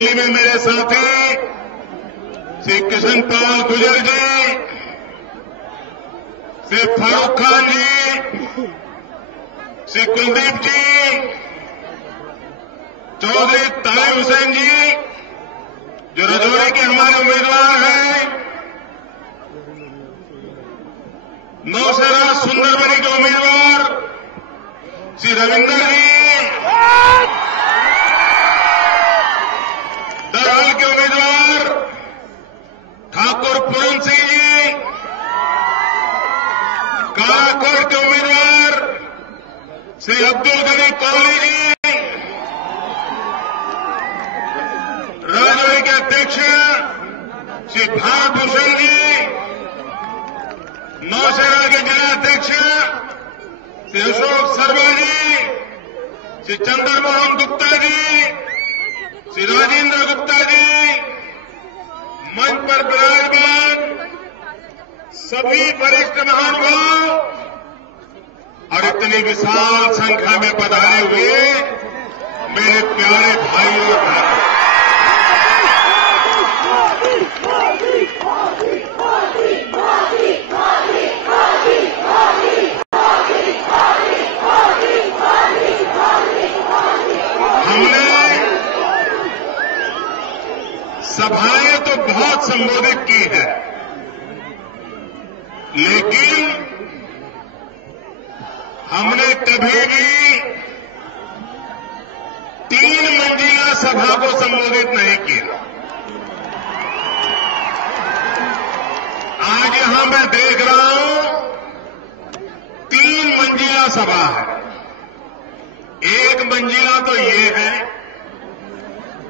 दिल्ली में मेरे साथी श्री किशन पाल गुर्जर जी, श्री फारूक खान जी, श्री कुलदीप जी, चौधरी तालिब हुसैन जी, जो राजौरी के हमारे उम्मीदवार हैं, नौशहरा सुंदरबनी के उम्मीदवार श्री रविंदर जी, दरअल के उम्मीदवार ठाकुर पूरन सिंह जी, काराकोट के उम्मीदवार श्री अब्दुल गनी कौली जी, राजौरी के अध्यक्ष श्री भारत भूषण जी, नौशहरा के जिला अध्यक्ष श्री अशोक शर्मा जी, श्री चंद्रमोहन गुप्ता जी, श्री राजेंद्र गुप्ता जी, मंच पर विराजमान सभी वरिष्ठ महानुभाव और इतनी विशाल संख्या में पधारे हुए मेरे प्यारे भाइयों और बहनों, हमने सभाएं तो बहुत संबोधित की है, लेकिन हमने कभी भी 3 मंजिला सभा को संबोधित नहीं किया। आज यहां मैं देख रहा हूं 3 मंजिला सभा है। 1 मंजिला तो ये है,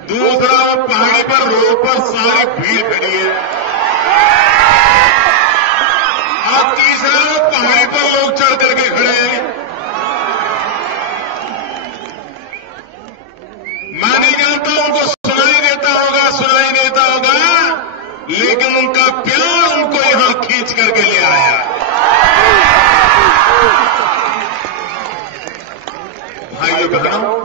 दूसरा वो पहाड़ी पर रोड पर सारी भीड़ खड़ी है, और तीसरा वो पहाड़ी पर लोग चढ़ करके खड़े हैं। मैं नहीं जानता उनको सुनाई देता होगा, लेकिन उनका प्यार उनको यहां खींच करके ले आया। भाइयों बहनों,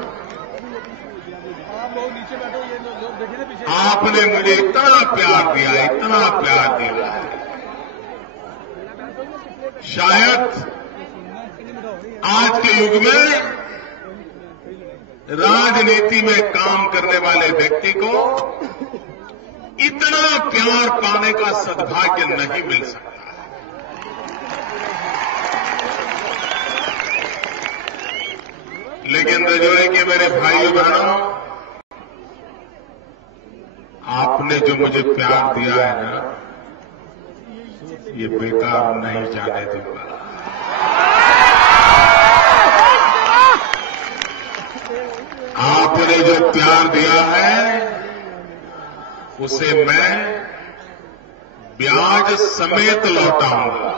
आपने मुझे इतना प्यार दिया, शायद आज के युग में राजनीति में काम करने वाले व्यक्ति को इतना प्यार पाने का सद्भाग्य नहीं मिल सकता। लेकिन राजौरी के मेरे भाइयों बहनों, आपने जो मुझे प्यार दिया है ना, ये बेकार नहीं जाने दूंगा। आपने जो प्यार दिया है उसे मैं ब्याज समेत लौटाऊंगा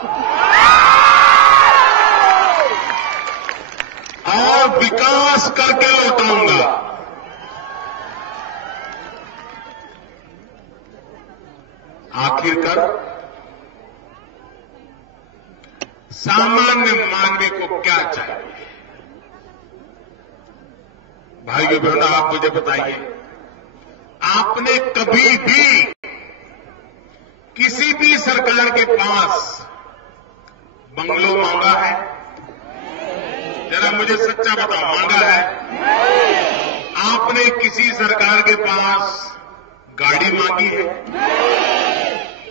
और विकास करके लौटाऊंगा। आखिरकार सामान्य मानवी को क्या चाहिए? भाइयों बहनों, आप मुझे बताइए, आपने कभी भी किसी भी सरकार के पास बंगलो मांगा है? जरा मुझे सच्चा बताओ, मांगा है? आपने किसी सरकार के पास गाड़ी मांगी है?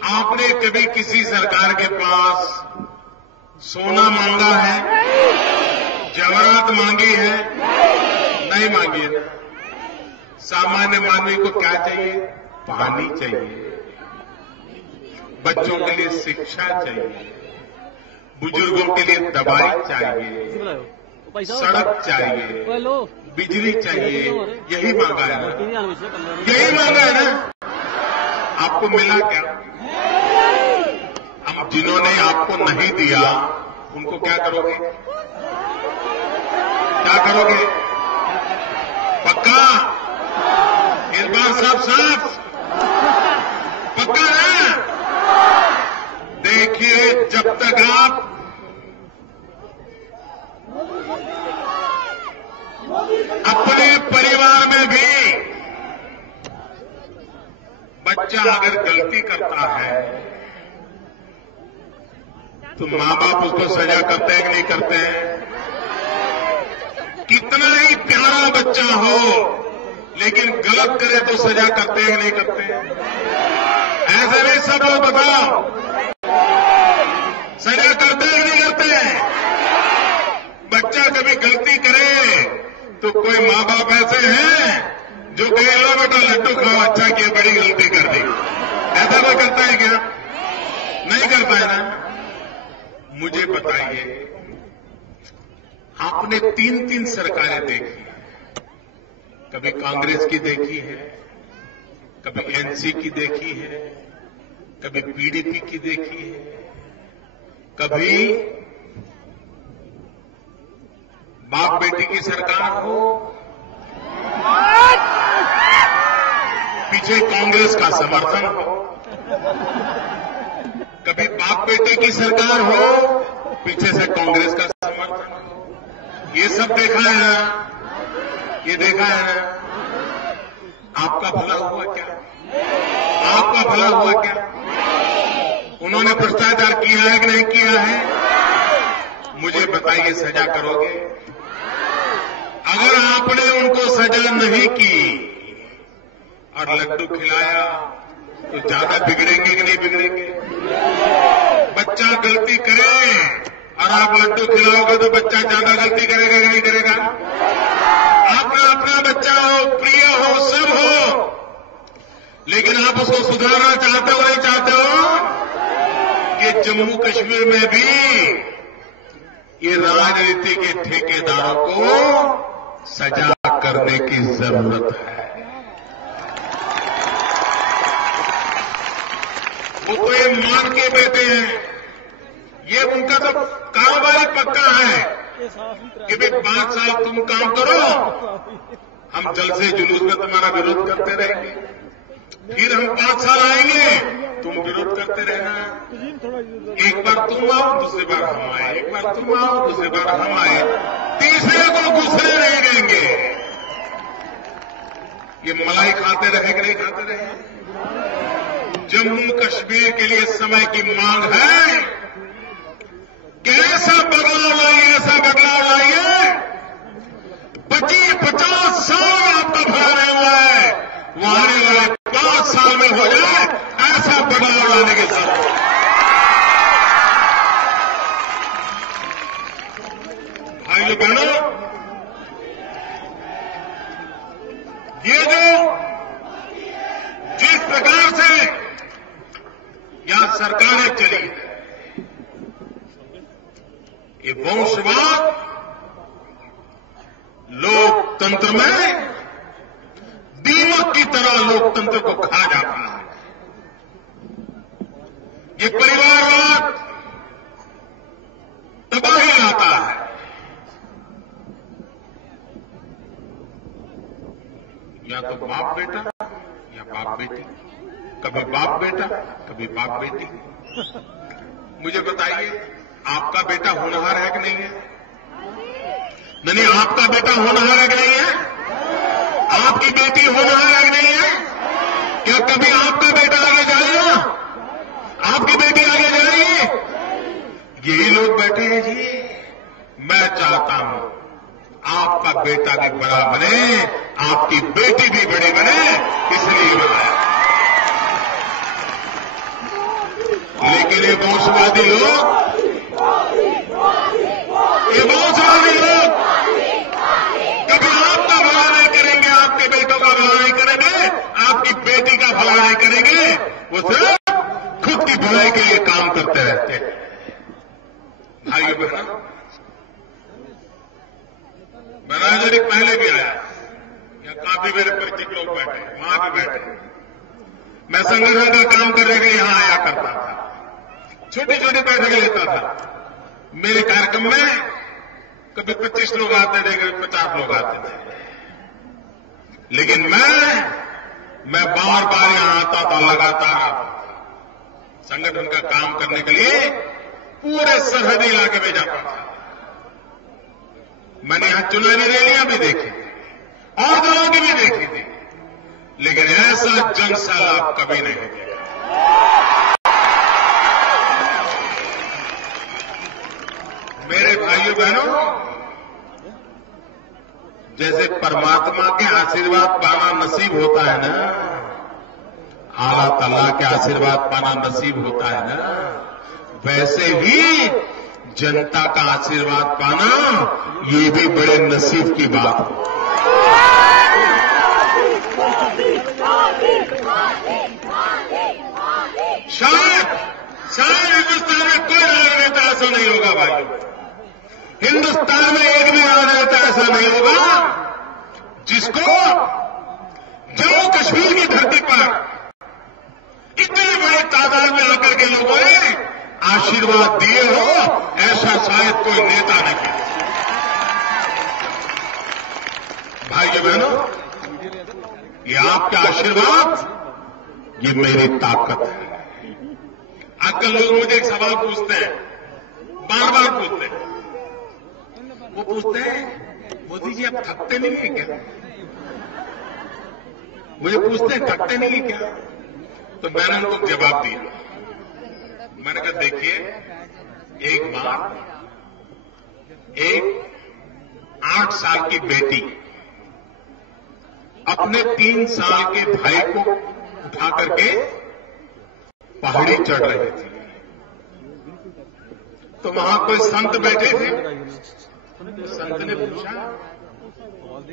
आपने कभी किसी सरकार के पास सोना मांगा है? जवाहरात मांगी है? नहीं मांगी है। सामान्य मानवी को क्या चाहिए? पानी चाहिए, बच्चों के लिए शिक्षा चाहिए, बुजुर्गों के लिए दवाई चाहिए, सड़क चाहिए, बिजली चाहिए। यही मांगा है ना? यही मांगा है ना? आपको मिला क्या? अब जिन्होंने आपको नहीं दिया उनको क्या करोगे? पक्का? इस बार सब साफ? पक्का है? देखिए, जब तक आप अपने परिवार में भी बच्चा अगर गलती करता है तो माँ बाप उसको सजा करते हैं कि नहीं करते हैं? कितना ही प्यारा बच्चा हो लेकिन गलत करे तो सजा करते हैं कि नहीं करते हैं? ऐसे नहीं सब लोग बताओ, सजा करते हैं कि नहीं करते हैं? बच्चा कभी गलती करे तो कोई माँ बाप ऐसे हैं जो कहे लो बेटा लड्डू खाओ, अच्छा किया, बड़ी गलती कर दी। ऐसा कोई करता है क्या? नहीं करता है ना। मुझे बताइए, आपने 3 सरकारें देखी, कभी कांग्रेस की देखी है, कभी एनसी की देखी है, कभी पीडीपी की देखी है, कभी बाप बेटी की सरकार हो, पीछे कांग्रेस का समर्थन हो, कभी बाप बेटे की सरकार हो, पीछे से कांग्रेस का समर्थन हो। ये सब देखा है ना, ये देखा है ना। आपका भला हुआ क्या? आपका भला हुआ क्या? उन्होंने भ्रष्टाचार किया है कि नहीं किया है? मुझे बताइए, सजा करोगे? अगर आपने उनको सजा नहीं की और लड्डू खिलाया तो ज्यादा बिगड़ेंगे कि नहीं बिगड़ेंगे? बच्चा गलती करे और आप लड्डू खिलाओगे तो बच्चा ज्यादा गलती करेगा कि नहीं करेगा? अपना अपना बच्चा हो, प्रिय हो, सब हो, लेकिन आप उसको सुधारना चाहते हो नहीं चाहते हो? कि जम्मू कश्मीर में भी ये राजनीति के ठेकेदारों को सजा करने की जरूरत है। वो तो ये मान के बैठे हैं, ये उनका तो कारोबार ही पक्का है कि भाई 5 साल तुम काम करो, हम जलसे जुलूस में तुम्हारा विरोध करते रहेंगे, फिर हम 5 साल आएंगे, तुम विरोध करते रहना। एक बार तुम आओ, दूसरी बार हम आए, एक बार तुम आओ, दूसरी बार हम आए, तीसरे को दूसरे नहीं देंगे। ये मलाई खाते रहे कि नहीं खाते रहे? जम्मू कश्मीर के लिए समय की मांग है कि ऐसा बदलाव लाइए, ऐसा बदलाव लाइए। 25-50 साल आपका भला नहीं हुआ है, वो आने वाले 5 साल में हो जाए, ऐसा बदलाव लाने के साथ। भाइयों बहनों, ये जो जिस प्रकार से यहां सरकारें चली है, ये वंशवाद लोकतंत्र में दीमक की तरह लोकतंत्र को खा जाता है। ये परिवारवाद तबाही लाता है। या तो बाप बेटा या बाप बेटी, कभी बाप बेटा कभी बाप बेटी। मुझे बताइए, आपका बेटा होनहार है कि नहीं है? नहीं, आपका बेटा होनहार है कि नहीं है? आपकी बेटी होनहार है कि नहीं है? क्या कभी आपका बेटा आगे जाएगा? आपकी बेटी आगे जाएगी? यही लोग बैठे हैं जी। मैं चाहता हूं आपका बेटा भी बड़ा बने, आपकी बेटी भी बड़ी बने, इसलिए बनाया। लेकिन ये वंशवादी लोग, कभी आपका भला नहीं करेंगे, आपके बेटों का भला नहीं करेंगे, आपकी बेटी का भला नहीं करेंगे, वो सिर्फ खुद की भलाई के लिए काम करते रहते हैं। भाइयों बहनों, मैं राजनीतिक पहले भी आया, यहाँ काफी मेरे परिचित लोग बैठे, वहां भी बैठे। मैं संगठन का काम करने के लिए यहां आया करता था, छोटी छोटी बैठक लेता था। मेरे कार्यक्रम में कभी 25 लोग आते थे, कभी 50 लोग आते थे, लेकिन मैं बार बार यहां आता था, लगातार आता था। संगठन का काम करने के लिए पूरे सरहदी इलाके में जाता था। मैंने यहां चुनावी रैलियां भी देखी थी और दलों की भी देखी थी। लेकिन ऐसा जन सैलाब कभी नहीं देखा। मेरे भाइयों बहनों, जैसे परमात्मा के आशीर्वाद पाना नसीब होता है ना, अल्लाह ताला के आशीर्वाद पाना नसीब होता है ना, वैसे ही जनता का आशीर्वाद पाना ये भी बड़े नसीब की बात है। शायद हिंदुस्तान में कोई राजनेता ऐसा नहीं होगा भाई, हिंदुस्तान में एक भी राजनेता ऐसा नहीं होगा जिसको जम्मू कश्मीर की धरती पर इतनी बड़ी तादाद में आकर के लोगों ने आशीर्वाद दिए हो, ऐसा शायद कोई नेता नहीं किया। भाइयों बहनों, ये आपका आशीर्वाद, ये मेरी ताकत है। आजकल लोग मुझे एक सवाल पूछते हैं, बार बार पूछते हैं। वो पूछते हैं, मोदी जी आप थकते नहीं है क्या? मुझे पूछते हैं थकते नहीं है क्या? तो मैंने उनको जवाब दिया, मैंने कहा देखिए, एक बार एक 8 साल की बेटी अपने 3 साल के भाई को उठा करके पहाड़ी चढ़ रही थी, तो वहां कोई संत बैठे थे। संत ने पूछा,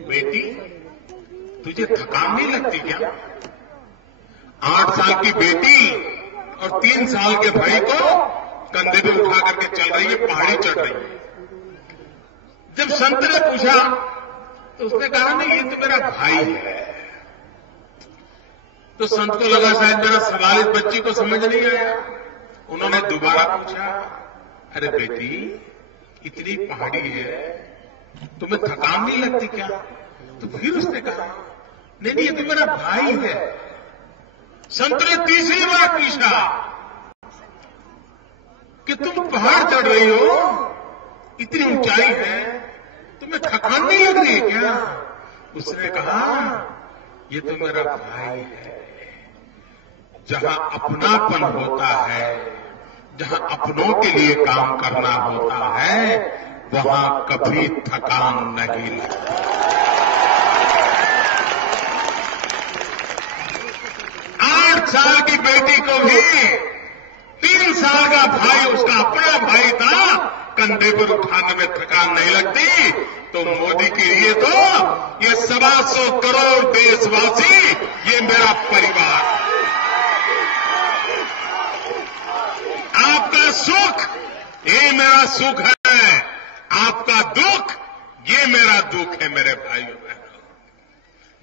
बेटी तुझे थकान नहीं लगती क्या? 8 साल की बेटी और 3 साल के भाई को कंधे पे उठा करके चल रही है, पहाड़ी चढ़ रही है। जब संत ने पूछा तो उसने कहा नहीं, ये तो मेरा भाई है। तो संत को लगा शायद मेरा सवाल इस बच्ची को समझ नहीं आया। उन्होंने दोबारा पूछा, अरे बेटी इतनी पहाड़ी है, तुम्हें थकान नहीं लगती क्या? तो फिर उसने कहा नहीं नहीं, ये तो मेरा भाई है। संत ने तीसरी बार पूछा कि तुम पहाड़ चढ़ रही हो, इतनी ऊंचाई है, तुम्हें थकान नहीं लग रही है क्या? उसने कहा ये तो मेरा भाई है। जहां अपनापन होता है, जहां अपनों के लिए काम करना होता है, वहां कभी थकान नहीं लगती। 8 साल की बेटी को भी 3 साल का भाई, उसका अपना भाई था, कंधे पर उठाने में थकान नहीं लगती। तो मोदी के लिए तो ये 125 करोड़ देशवासी, ये मेरा परिवार। आपका सुख ये मेरा सुख है, आपका दुख ये मेरा दुख है। मेरे भाइयों बहनों,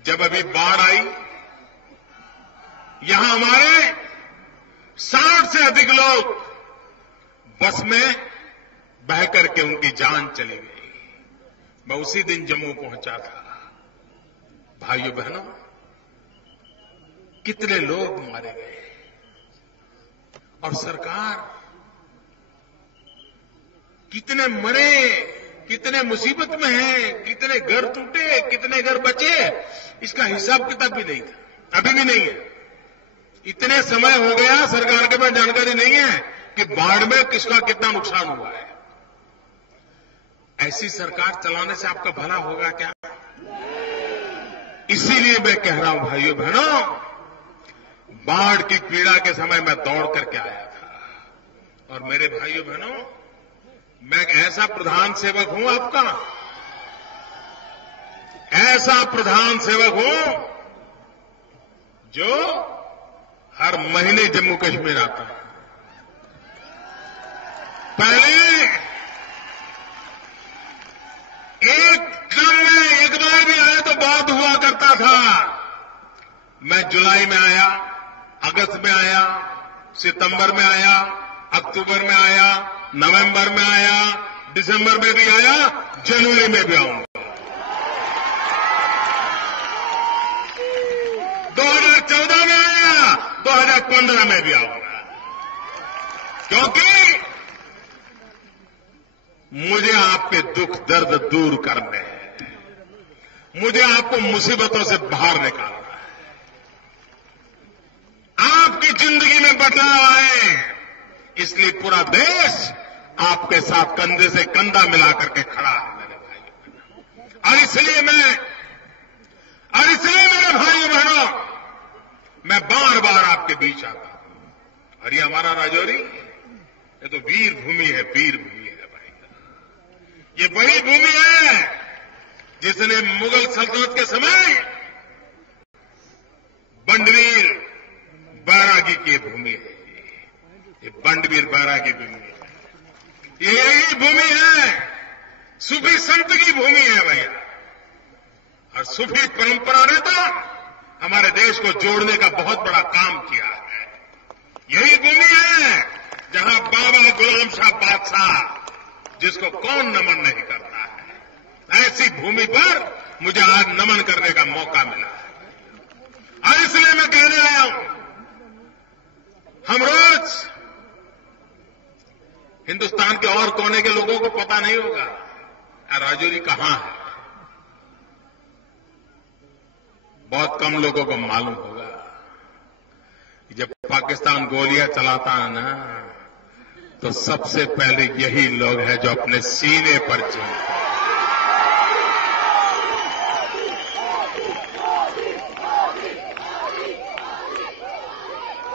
जब अभी बाढ़ आई, यहां हमारे 60 से अधिक लोग बस में बह करके उनकी जान चली गई। मैं उसी दिन जम्मू पहुंचा था। भाइयों बहनों, कितने लोग मारे गए और सरकार कितने मरे, कितने मुसीबत में हैं, कितने घर टूटे, कितने घर बचे, इसका हिसाब किताब भी नहीं था, अभी भी नहीं है। इतने समय हो गया, सरकार के पास जानकारी नहीं है कि बाढ़ में किसका कितना नुकसान हुआ है। ऐसी सरकार चलाने से आपका भला होगा क्या? इसीलिए मैं कह रहा हूं भाइयों बहनों, बाढ़ की पीड़ा के समय मैं दौड़ करके आया था। और मेरे भाइयों बहनों, मैं एक ऐसा प्रधान सेवक हूं आपका, ऐसा प्रधान सेवक हूं जो हर महीने जम्मू कश्मीर आता है। पहले एक क्रम में एक बार भी आया तो बहुत हुआ करता था। मैं जुलाई में आया, अगस्त में आया, सितंबर में आया, अक्टूबर में आया, नवंबर में आया, दिसंबर में भी आया, जनवरी में भी आऊंगा। 2014 में आया, 2015 में भी आऊंगा, क्योंकि मुझे आपके दुख दर्द दूर करने हैं, मुझे आपको मुसीबतों से बाहर निकालना है। आपकी जिंदगी में बदलाव आए, इसलिए पूरा देश आपके साथ कंधे से कंधा मिला करके खड़ा है मेरे भाई। और इसलिए मेरे भाइयों बहनों, मैं बार बार आपके बीच आता हूं। और ये हमारा राजौरी, ये तो वीर भूमि है, वीर भूमि है भाई। ये वही भूमि है जिसने मुगल सल्तनत के समय बंडवीर बैरागी की भूमि है। ये बंडवीर बैरागी भूमि है, ये यही भूमि है, सूफी संत की भूमि है भैया। और सूफी परंपरा ने तो हमारे देश को जोड़ने का बहुत बड़ा काम किया है। यही भूमि है जहां बाबा गुलाम शाह बादशाह, जिसको कौन नमन नहीं करता है, ऐसी भूमि पर मुझे आज नमन करने का मौका मिला है। और इसलिए मैं कहने आया हूं, हम रोज हिंदुस्तान के और कोने के लोगों को पता नहीं होगा राजौरी कहां है, बहुत कम लोगों को मालूम होगा। जब पाकिस्तान गोलियां चलाता है ना, तो सबसे पहले यही लोग हैं जो अपने सीने पर चलते हैं।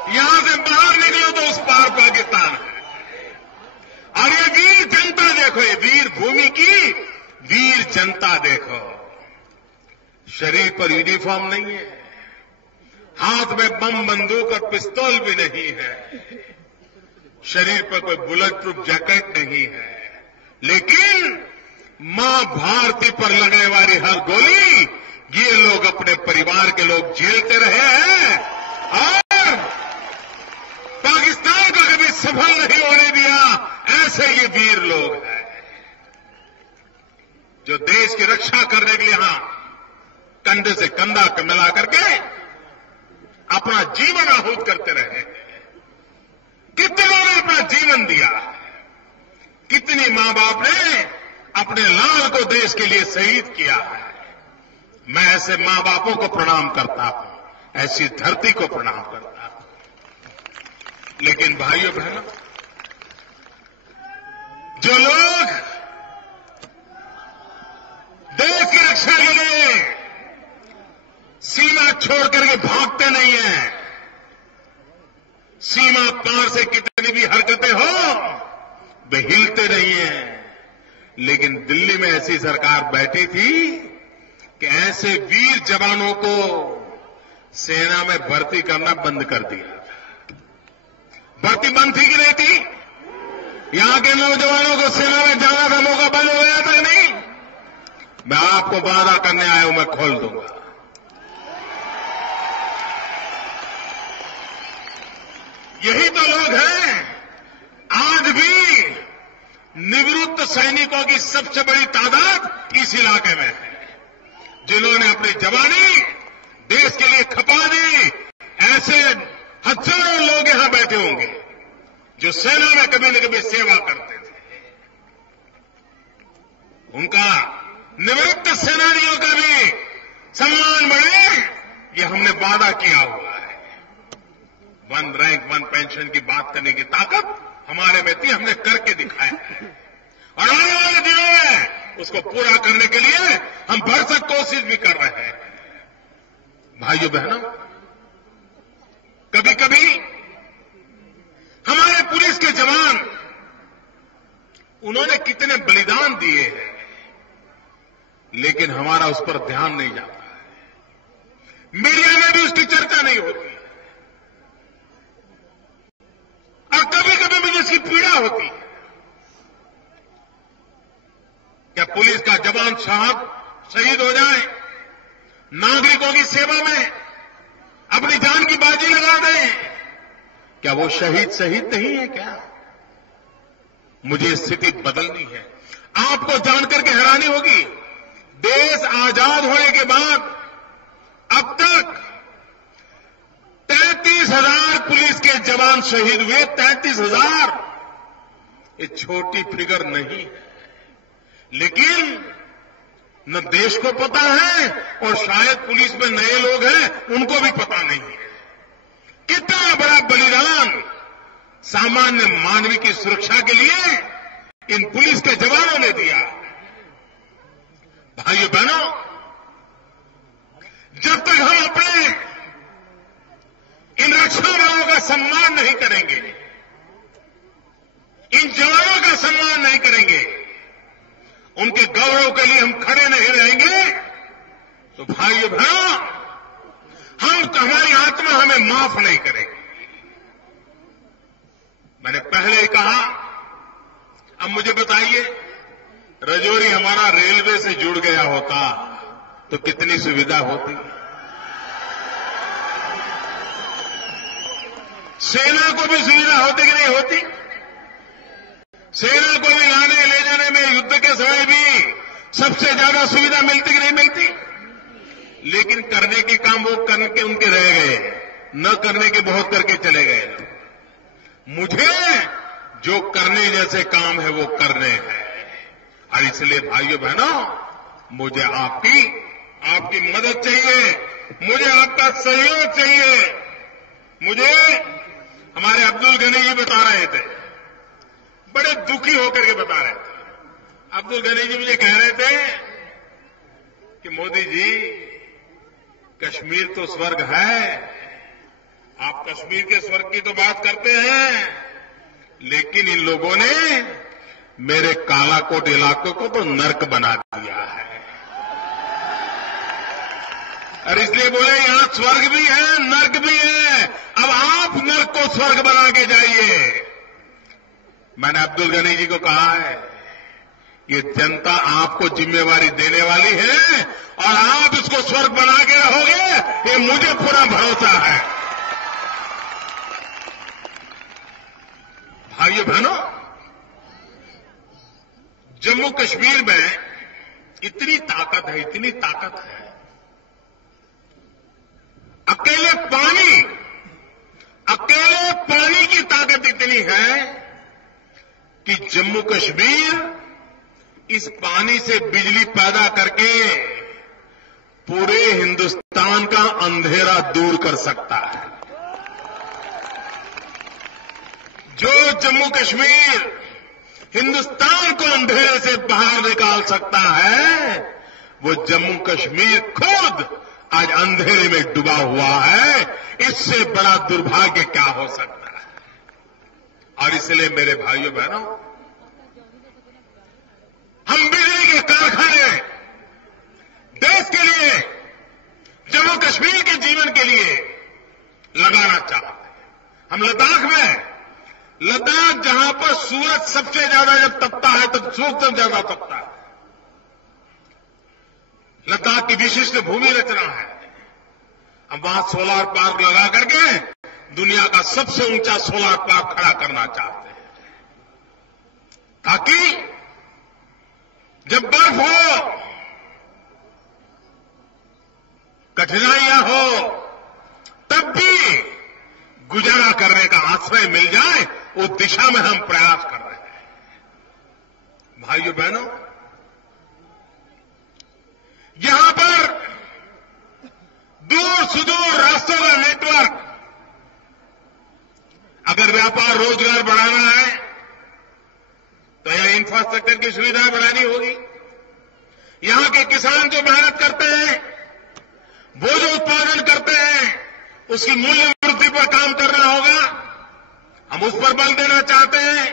यहां से बाहर निकलो तो उस पार पाकिस्तान है। और ये वीर जनता देखो, ये वीर भूमि की वीर जनता देखो। शरीर पर यूनिफॉर्म नहीं है, हाथ में बम बंदूक और पिस्तौल भी नहीं है, शरीर पर कोई बुलेट प्रूफ जैकेट नहीं है, लेकिन मां भारती पर लगने वाली हर गोली ये लोग अपने परिवार के लोग झेलते रहे हैं और पाकिस्तान को कभी सफल नहीं होने दिया। ऐसे ये वीर लोग हैं जो देश की रक्षा करने के लिए यहां कंधे से कंधा मिला करके अपना जीवन आहूत करते रहे। कितने लोगों ने अपना जीवन दिया, कितनी मां बाप ने अपने लाल को देश के लिए शहीद किया है। मैं ऐसे मां बापों को प्रणाम करता हूं, ऐसी धरती को प्रणाम करता हूं। लेकिन भाइयों बहनों, जो लोग देश की रक्षा के लिए सीमा छोड़ करके भागते नहीं हैं, सीमा पार से कितनी भी हरकतें हो वे हिलते नहीं हैं। लेकिन दिल्ली में ऐसी सरकार बैठी थी कि ऐसे वीर जवानों को सेना में भर्ती करना बंद कर दिया था। भर्ती बंद थी कि नहीं थी? यहां के नौजवानों को सेना में जाना का मौका बंद हो गया था कि नहीं? मैं आपको वादा करने आया हूं, मैं खोल दूंगा। यही तो लोग हैं आज भी निवृत्त सैनिकों की सबसे बड़ी तादाद इस इलाके में है, जिन्होंने अपनी जवानी देश के लिए खपा दी। ऐसे हजारों लोग यहां बैठे होंगे जो सेना में कभी न कभी सेवा करते थे। उनका निवृत्त सेनानियों का भी सम्मान बढ़े, ये हमने वादा किया हुआ है। वन रैंक वन पेंशन की बात करने की ताकत हमारे में थी, हमने करके दिखाया है और आने वाले दिनों में उसको पूरा करने के लिए हम भरसक कोशिश भी कर रहे हैं। भाइयों बहनों, कभी कभी हमारे पुलिस के जवान, उन्होंने कितने बलिदान दिए हैं, लेकिन हमारा उस पर ध्यान नहीं जाता है। मीडिया में भी उसकी चर्चा नहीं होती और कभी कभी मुझे इसकी पीड़ा होती है। क्या पुलिस का जवान साहब शहीद हो जाए, नागरिकों की सेवा में अपनी जान की बाजी लगा दें, क्या वो शहीद नहीं है क्या? मुझे स्थिति बदलनी है। आपको जानकर के हैरानी होगी, देश आजाद होने के बाद अब तक 33,000 पुलिस के जवान शहीद हुए। 33,000 ये छोटी फिगर नहीं है, लेकिन न देश को पता है और शायद पुलिस में नए लोग हैं उनको भी पता नहीं है। कितना बड़ा बलिदान सामान्य मानवी की सुरक्षा के लिए इन पुलिस के जवानों ने दिया। भाइयों बहनों, जब तक हम अपने इन रक्षा बलों का सम्मान नहीं करेंगे, इन जवानों का सम्मान नहीं करेंगे, उनके गौरव के लिए हम खड़े नहीं रहेंगे, तो भाइयों बहनों, हमारी आत्मा हमें माफ नहीं करेगी। मैंने पहले ही कहा, अब मुझे बताइए, राजौरी हमारा रेलवे से जुड़ गया होता तो कितनी सुविधा होती। सेना को भी सुविधा होती कि नहीं होती? सेना को भी लाने ले जाने में युद्ध के समय भी सबसे ज्यादा सुविधा मिलती कि नहीं मिलती? लेकिन करने के काम वो करके उनके रह गए, न करने के बहुत करके चले गए। मुझे जो करने जैसे काम है वो करने हैं, और इसलिए भाइयों बहनों, मुझे आपकी मदद चाहिए, मुझे आपका सहयोग चाहिए। मुझे हमारे अब्दुल गनी जी बता रहे थे, बड़े दुखी होकर के बता रहे थे। अब्दुल गनी जी मुझे कह रहे थे कि मोदी जी, कश्मीर तो स्वर्ग है, आप कश्मीर के स्वर्ग की तो बात करते हैं, लेकिन इन लोगों ने मेरे कालाकोट इलाकों को तो नर्क बना दिया है। और इसलिए बोले यहां स्वर्ग भी है, नर्क भी है, अब आप नर्क को स्वर्ग बना के जाइए। मैंने अब्दुल गनी जी को कहा है, ये जनता आपको जिम्मेवारी देने वाली है और आप इसको स्वर्ग बना के रहोगे, ये मुझे पूरा भरोसा है। भाइयों बहनों, जम्मू कश्मीर में इतनी ताकत है, इतनी ताकत है। अकेले पानी की ताकत इतनी है कि जम्मू कश्मीर इस पानी से बिजली पैदा करके पूरे हिंदुस्तान का अंधेरा दूर कर सकता है। जो जम्मू कश्मीर हिंदुस्तान को अंधेरे से बाहर निकाल सकता है, वो जम्मू कश्मीर खुद आज अंधेरे में डूबा हुआ है। इससे बड़ा दुर्भाग्य क्या हो सकता है? और इसलिए मेरे भाइयों बहनों, हम बिजली के कारखाने देश के लिए, जम्मू कश्मीर के जीवन के लिए लगाना चाहते हैं। हम लद्दाख जहां पर सूरज सबसे ज्यादा जब तपता है तब सबसे ज्यादा तपता है। लद्दाख की विशिष्ट भूमि रचना है। हम वहां सोलर पार्क लगा करके दुनिया का सबसे ऊंचा सोलर पार्क खड़ा करना चाहते हैं, ताकि जब बर्फ हो, कठिनाइयां हो, तब भी गुजारा करने का आश्रय मिल जाए, उस दिशा में हम प्रयास कर रहे हैं। भाइयों बहनों, यहां पर दूर सुदूर रास्तों का नेटवर्क, अगर व्यापार रोजगार बढ़ाना है तो यहां इंफ्रास्ट्रक्चर की सुविधाएं बढ़ानी होगी। यहां के किसान जो मेहनत करते हैं, वो जो उत्पादन करते हैं, उसकी मूल्य वृद्धि पर काम करना होगा। हम उस पर बल देना चाहते हैं।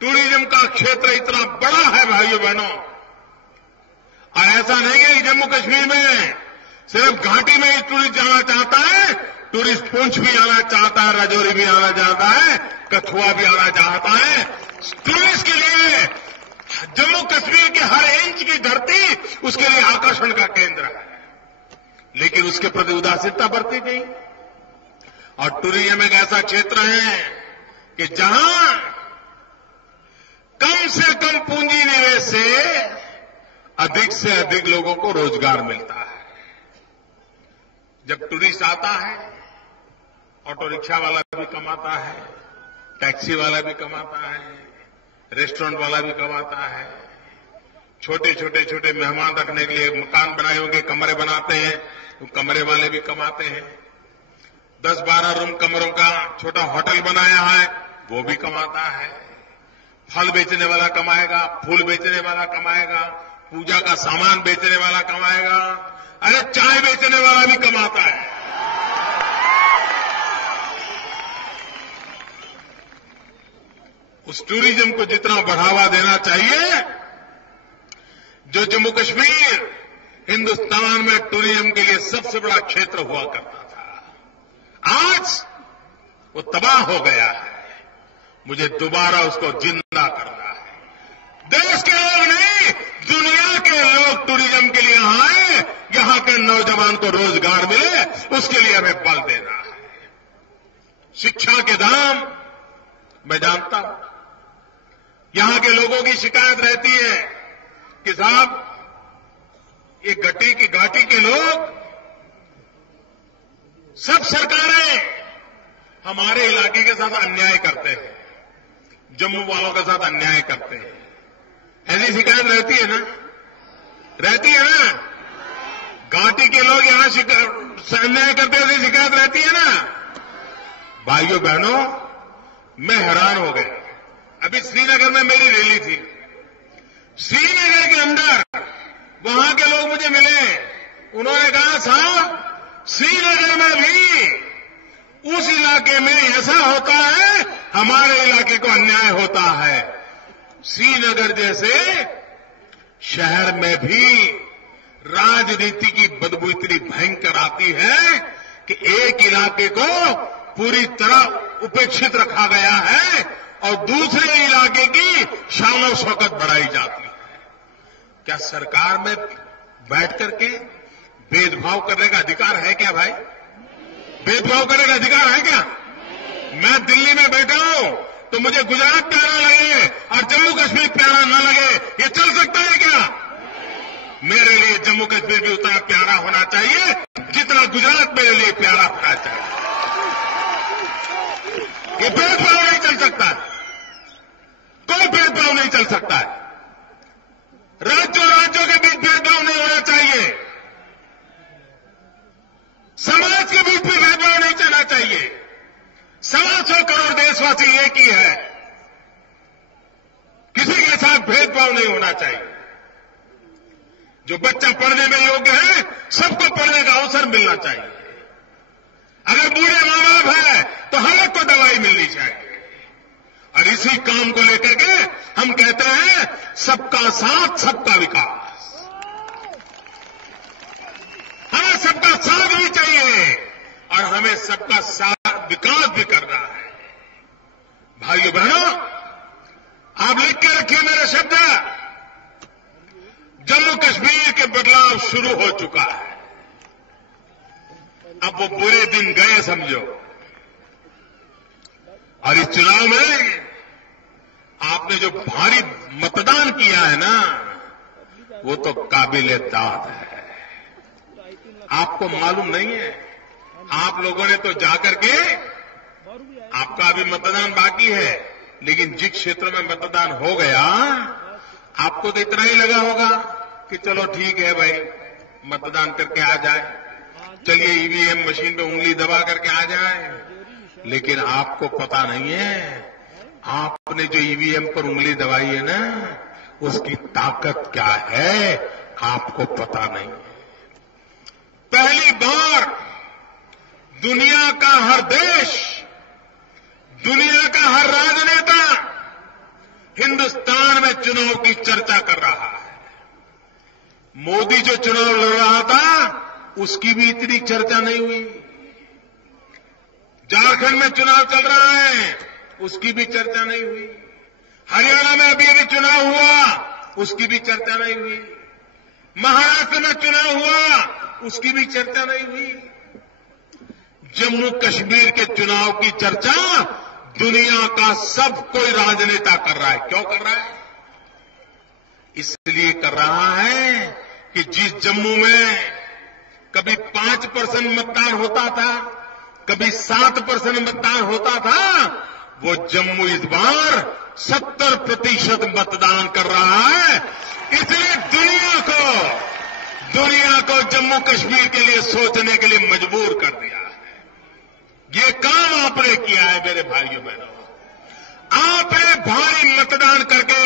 टूरिज्म का क्षेत्र इतना बड़ा है भाइयों बहनों, और ऐसा नहीं है कि जम्मू कश्मीर में सिर्फ घाटी में ही टूरिस्ट जाना चाहता है। टूरिस्ट पुंछ भी आना चाहता है, राजौरी भी आना चाहता है, कठुआ भी आना चाहता है। टूरिस्ट के लिए जम्मू कश्मीर के हर इंच की धरती उसके लिए आकर्षण का केंद्र है, लेकिन उसके प्रति उदासीनता बरती गई। और टूरिज्म एक ऐसा क्षेत्र है कि जहां कम से कम पूंजी निवेश से अधिक लोगों को रोजगार मिलता है। जब टूरिस्ट आता है, ऑटो रिक्शा वाला भी कमाता है, टैक्सी वाला भी कमाता है, रेस्टोरेंट वाला भी कमाता है, छोटे मेहमान रखने के लिए मकान बनाए होंगे, कमरे बनाते हैं, तो कमरे वाले भी कमाते हैं। 10-12 रूम कमरों का छोटा होटल बनाया है, वो भी कमाता है। फल बेचने वाला कमाएगा, फूल बेचने वाला कमाएगा, पूजा का सामान बेचने वाला कमाएगा, अरे चाय बेचने वाला भी कमाता है। उस टूरिज्म को जितना बढ़ावा देना चाहिए, जो जम्मू कश्मीर हिंदुस्तान में टूरिज्म के लिए सबसे बड़ा क्षेत्र हुआ करता था, आज वो तबाह हो गया है। मुझे दोबारा उसको जिंदा करना है। देश के लोग नहीं, दुनिया के लोग टूरिज्म के लिए आए, यहां के नौजवान को रोजगार मिले, उसके लिए हमें बल देना है। शिक्षा के दाम मैं जानता हूं, यहां के लोगों की शिकायत रहती है कि साहब ये घाटी के लोग, सब सरकारें हमारे इलाके के साथ अन्याय करते हैं, जम्मू वालों के साथ अन्याय करते हैं। ऐसी शिकायत रहती है ना? रहती है ना? घाटी के लोग यहां अन्याय करते हैं, ऐसी शिकायत रहती है ना? भाइयों बहनों, मैं हैरान हो गया। अभी श्रीनगर में मेरी रैली थी। श्रीनगर के अंदर वहां के लोग मुझे मिले, उन्होंने कहा साहब श्रीनगर में भी उस इलाके में ऐसा होता है, हमारे इलाके को अन्याय होता है। श्रीनगर जैसे शहर में भी राजनीति की बदबू इतनी भयंकर आती है कि एक इलाके को पूरी तरह उपेक्षित रखा गया है और दूसरे इलाके की शान शौकत बढ़ाई जाती है। क्या सरकार में बैठ करके भेदभाव करने का अधिकार है क्या भाई? भेदभाव करने का अधिकार है क्या? मैं दिल्ली में बैठा हूं तो मुझे गुजरात प्यारा लगे और जम्मू कश्मीर प्यारा न लगे, ये चल सकता है क्या? मेरे लिए जम्मू कश्मीर भी उतना प्यारा होना चाहिए जितना गुजरात मेरे लिए प्यारा होना चाहिए। ये भेदभाव नहीं चल सकता है, कोई भेदभाव नहीं चल सकता है। राज्यों के बीच भेदभाव नहीं होना चाहिए, समाज के बीच भी भेदभाव नहीं चलना चाहिए। 125 करोड़ देशवासी एक ही है, किसी के साथ भेदभाव नहीं होना चाहिए। जो बच्चा पढ़ने में योग्य है, सबको पढ़ने का अवसर मिलना चाहिए। अगर बूढ़े मां बाप है तो हर एक को दवाई मिलनी चाहिए। और इसी काम को लेकर के हम कहते हैं सबका साथ सबका विकास। हमें सबका साथ भी चाहिए और हमें सबका साथ विकास भी करना है। भाइयों बहनों, आप लिख के रखिए मेरे शब्द, जम्मू कश्मीर के बदलाव शुरू हो चुका है। अब वो बुरे दिन गए समझो। और इस चुनाव में आपने जो भारी मतदान किया है ना, वो तो काबिले दाद है। आपको मालूम नहीं है, आप लोगों ने तो जाकर के, आपका अभी मतदान बाकी है, लेकिन जिस क्षेत्र में मतदान हो गया, आपको तो इतना ही लगा होगा कि चलो ठीक है भाई, मतदान करके आ जाए, चलिए ईवीएम मशीन पे उंगली दबा करके आ जाए। लेकिन आपको पता नहीं है, आपने जो ईवीएम पर उंगली दबाई है ना, उसकी ताकत क्या है, आपको पता नहीं है। पहली बार दुनिया का हर देश, दुनिया का हर राजनेता हिंदुस्तान में चुनाव की चर्चा कर रहा है। मोदी जो चुनाव लड़ रहा था, उसकी भी इतनी चर्चा नहीं हुई। झारखंड में चुनाव चल रहा है, उसकी भी चर्चा नहीं हुई। हरियाणा में अभी चुनाव हुआ, उसकी भी चर्चा नहीं हुई। महाराष्ट्र में चुनाव हुआ, उसकी भी चर्चा नहीं हुई। जम्मू कश्मीर के चुनाव की चर्चा दुनिया का सब कोई राजनेता कर रहा है। क्यों कर रहा है? इसलिए कर रहा है कि जिस जम्मू में कभी 5% मतदान होता था, कभी 7% मतदान होता था, वो जम्मू इस बार 70% मतदान कर रहा है। इसलिए दुनिया को जम्मू कश्मीर के लिए सोचने के लिए मजबूर कर दिया है। ये काम आपने किया है मेरे भाइयों बहनों। आपने भारी मतदान करके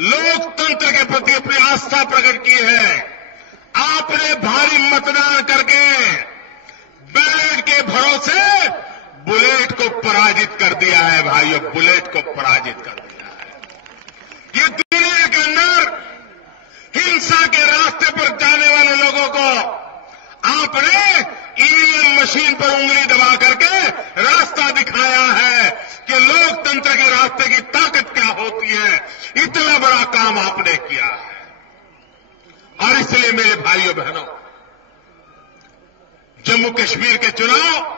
लोकतंत्र के प्रति अपनी आस्था प्रकट की है। आपने भारी मतदान करके बैलेट के भरोसे बुलेट को पराजित कर दिया है भाइयों, बुलेट को पराजित कर दिया है। ये दुनिया के अंदर हिंसा के रास्ते पर जाने वाले लोगों को आपने ईवीएम मशीन पर उंगली दबा करके रास्ता दिखाया है कि लोकतंत्र के रास्ते की ताकत क्या होती है। इतना बड़ा काम आपने किया है। और इसलिए मेरे भाइयों बहनों, जम्मू कश्मीर के चुनाव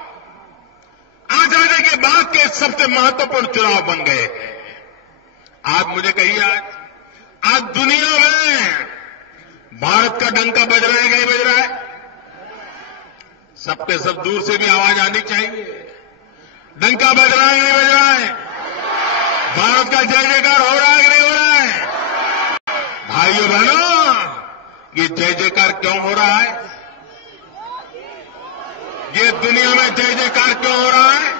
आजादी के बाद के सबसे महत्वपूर्ण चुनाव बन गए हैं। आप मुझे कहिए, आज दुनिया में भारत का डंका बज रहा है कि नहीं बज रहा है? सबके सब दूर से भी आवाज आनी चाहिए। डंका बज रहा है कि नहीं बज रहा है? भारत का जय जयकार हो रहा है कि नहीं हो रहा है? भाइयों बहनों, ये जय जयकार क्यों हो रहा है? ये दुनिया में जय जयकार क्यों हो रहा है?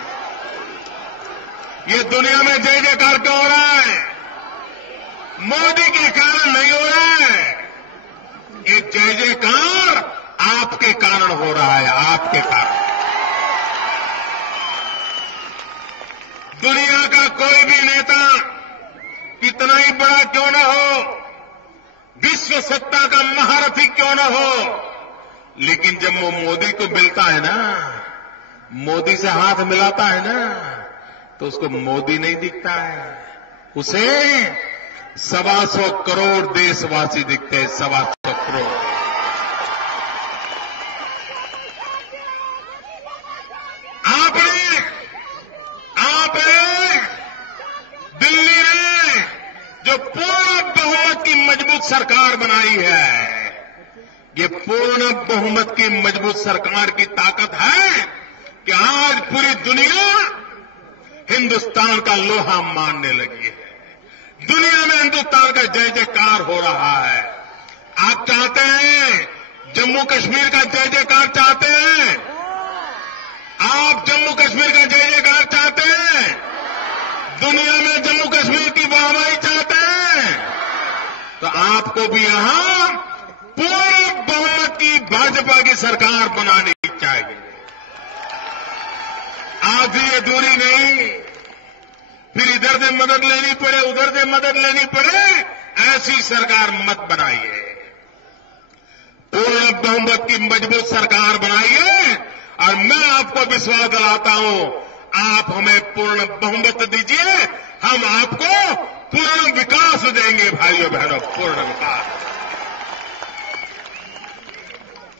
ये दुनिया में जय जयकार क्यों हो रहा है? मोदी के कारण नहीं हो रहा है। ये जय जयकार आपके कारण हो रहा है, आपके कारण। दुनिया का कोई भी नेता कितना ही बड़ा क्यों न हो, विश्व सत्ता का महारथी क्यों न हो, लेकिन जब वो मोदी को मिलता है ना, मोदी से हाथ मिलाता है ना, तो उसको मोदी नहीं दिखता है, उसे 125 करोड़ देशवासी दिखते हैं। 125 करोड़। आपने दिल्ली में जो पूर्ण बहुमत की मजबूत सरकार बनाई है, ये पूर्ण बहुमत की मजबूत सरकार की ताकत है कि आज पूरी दुनिया हिंदुस्तान का लोहा मानने लगी है। दुनिया में हिंदुस्तान का जय जयकार हो रहा है। आप चाहते हैं जम्मू कश्मीर का जय जयकार चाहते हैं? आप जम्मू कश्मीर का जय जयकार चाहते हैं? दुनिया में जम्मू कश्मीर की वाहवाही चाहते हैं? तो आपको भी यहां पूर्ण बहुमत की भाजपा की सरकार बनानी चाहिए। आज ये दूरी नहीं, फिर इधर से मदद लेनी पड़े, उधर से मदद लेनी पड़े, ऐसी सरकार मत बनाइए। पूर्ण बहुमत की मजबूत सरकार बनाइए। और मैं आपको विश्वास दिलाता हूं, आप हमें पूर्ण बहुमत दीजिए, हम आपको पूर्ण विकास देंगे। भाइयों बहनों, पूर्ण विकास।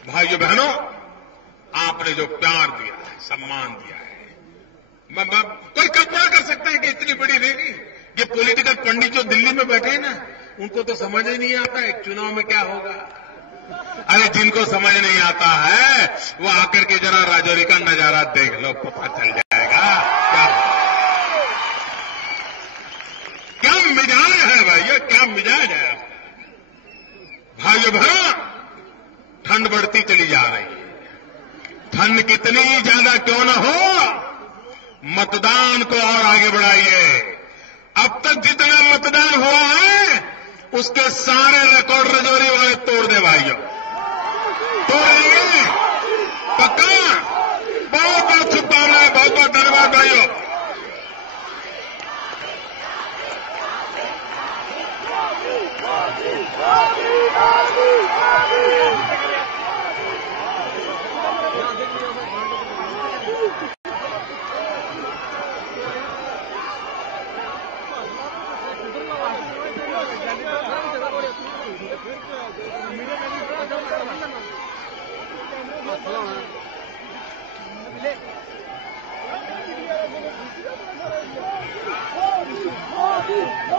भाइयों बहनों, आपने जो प्यार दिया है, सम्मान दिया है, कोई कल्पना कर सकता है कि इतनी बड़ी रैली, ये पॉलिटिकल पंडित जो दिल्ली में बैठे हैं ना, उनको तो समझ ही नहीं आता है चुनाव में क्या होगा। अरे जिनको समझ नहीं आता है वो आकर के जरा राजौरी का नजारा देख लो, पता चल जाएगा क्या मिजाज है भाइयों, क्या मिजाज है। भाइयों बहनों, ठंड बढ़ती चली जा रही है। ठंड कितनी ज्यादा क्यों न हो, मतदान को और आगे बढ़ाइए। अब तक जितना मतदान हुआ है उसके सारे रिकॉर्ड रजौरी वाले तोड़ दे भाइयों, तोड़ेंगे पक्का। बहुत बहुत शुभकामनाएं, बहुत बहुत धन्यवाद भाइयों। Thank you.